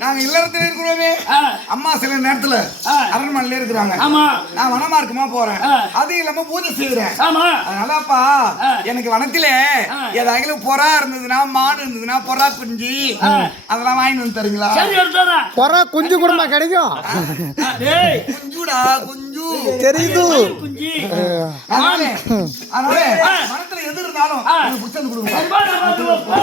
நாங்க இல்லறத்துல இருக்கிறோமே அம்மா சில நேரத்துல அரண்மனையில இருக்கிறாங்க நான் வனமார்க்கமா போறேன் அது இல்லாம பூஜை செய்யறேன் அதனாலப்பா எனக்கு வனத்துல ஏதாவது பொறா இருந்ததுன்னா மாடு இருந்ததுன்னா பொறா குஞ்சு அதெல்லாம் வாங்கிட்டு வந்து தருங்களா பொறா குஞ்சு கூடமா கிடைக்கும் குஞ்சுடா குஞ்சு தெரியுது அதனால வனத்துல எது இருந்தாலும் புடிச்சு கொடுங்க